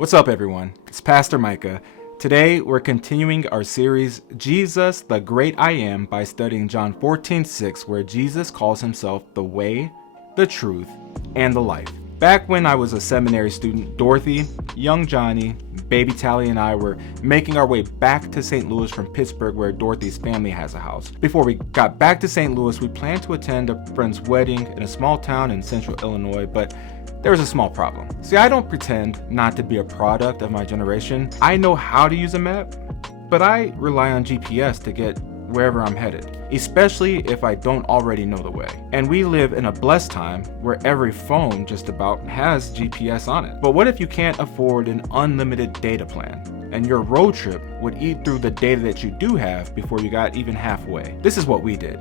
What's up, everyone? It's Pastor Micah. Today, we're continuing our series, Jesus, the Great I Am, by studying John 14:6, where Jesus calls himself the way, the truth, and the life. Back when I was a seminary student, Dorothy, young Johnny, baby Tally, and I were making our way back to St. Louis from Pittsburgh, where Dorothy's family has a house. Before we got back to St. Louis, we planned to attend a friend's wedding in a small town in central Illinois, but there was a small problem. See, I don't pretend not to be a product of my generation. I know how to use a map, but I rely on GPS to get wherever I'm headed, especially if I don't already know the way. And we live in a blessed time where every phone just about has GPS on it. But what if you can't afford an unlimited data plan, and your road trip would eat through the data that you do have before you got even halfway? This is what we did.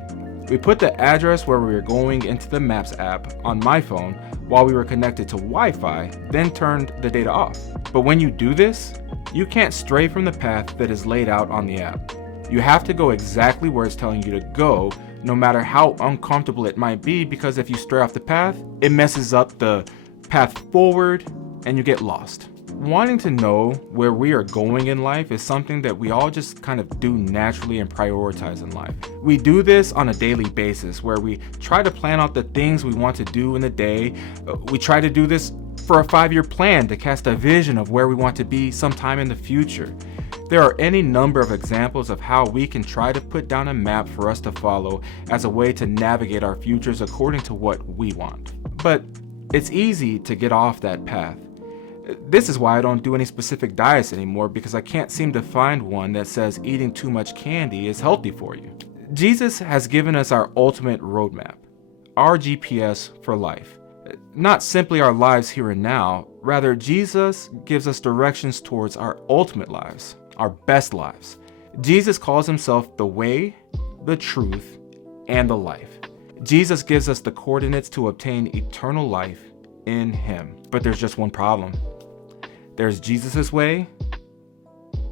We put the address where we were going into the Maps app on my phone while we were connected to Wi-Fi, then turned the data off. But when you do this, you can't stray from the path that is laid out on the app. You have to go exactly where it's telling you to go, no matter how uncomfortable it might be, because if you stray off the path, it messes up the path forward and you get lost. Wanting to know where we are going in life is something that we all just kind of do naturally and prioritize in life. We do this on a daily basis where we try to plan out the things we want to do in the day. We try to do this for a 5-year plan to cast a vision of where we want to be sometime in the future. There are any number of examples of how we can try to put down a map for us to follow as a way to navigate our futures according to what we want. But it's easy to get off that path. This is why I don't do any specific diets anymore, because I can't seem to find one that says eating too much candy is healthy for you. Jesus has given us our ultimate roadmap, our GPS for life. Not simply our lives here and now, rather Jesus gives us directions towards our ultimate lives, our best lives. Jesus calls himself the way, the truth, and the life. Jesus gives us the coordinates to obtain eternal life in him. But there's just one problem. There's Jesus' way,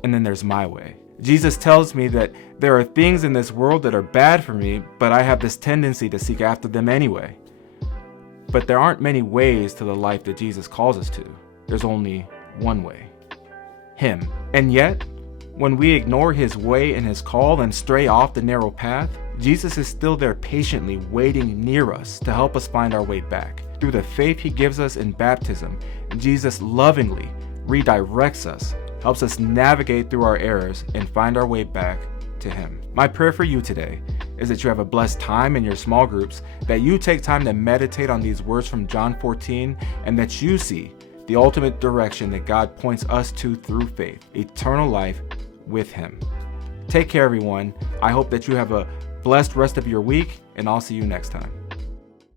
and then there's my way. Jesus tells me that there are things in this world that are bad for me, but I have this tendency to seek after them anyway. But there aren't many ways to the life that Jesus calls us to. There's only one way, him. And yet, when we ignore his way and his call and stray off the narrow path, Jesus is still there patiently waiting near us to help us find our way back. Through the faith he gives us in baptism, Jesus lovingly redirects us, helps us navigate through our errors and find our way back to him. My prayer for you today is that you have a blessed time in your small groups, that you take time to meditate on these words from John 14, and that you see the ultimate direction that God points us to through faith, eternal life with him. Take care, everyone. I hope that you have a blessed rest of your week, and I'll see you next time.